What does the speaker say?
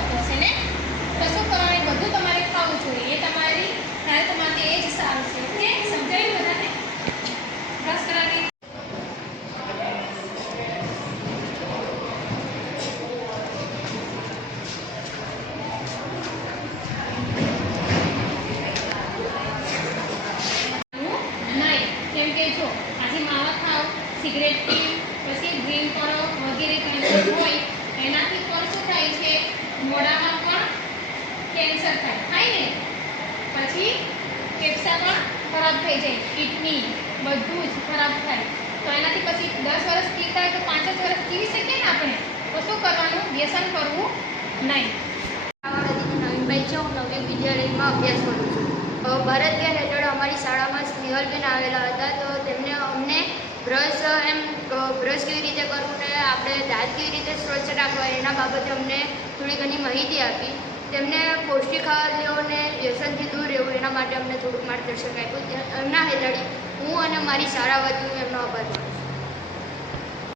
આવતું હશે ને? તો શું કરવાનું? બધું તમારે ખાવું જોઈએ. એ તમારી હેલ્થ માટે એ જ સારું છે. ઓકે, સમજાયું બધાને? બ્રશ કરાવી નહીં. કેમ કે જો આજે માવા ખાઓ, સિગરેટ પીઓ, પછી ડ્રિંક કરો વગેરે કંઈ પણ હોય એનાથી પણ શું થાય છે? મોઢામાં પણ કેન્સર થાય ને? પછી ફેફસા પણ ખરાબ થઈ જાય, કિડની બધું જ ખરાબ થાય. તો એનાથી પછી 10 વર્ષ પીતા હોય તો 5 જ વર્ષ પીવી શકીએ ને આપણે? તો શું કરવાનું? વ્યસન કરવું નહીં. નવીનભાઈ છે, હું નવી વિદ્યાલયમાં અભ્યાસ કરું છું. ભારત જ્ઞાન હેઠળ અમારી શાળામાં સ્નેહલબેન આવેલા હતા. તો તેમને અમને બ્રશ કેવી રીતે કરવું ને આપણે દાંત કેવી રીતે સ્વચ્છ રાખવા એના બાબતે અમને થોડી ઘણી માહિતી આપી. તેમને પૌષ્ટિક આહાર લેવો અને વ્યસનથી દૂર રહેવું એના માટે અમને થોડુંક માર્ગદર્શન આપ્યું. એમના હેઠળ હું અને મારી શાળા વતી એમનો આભાર માનું છું.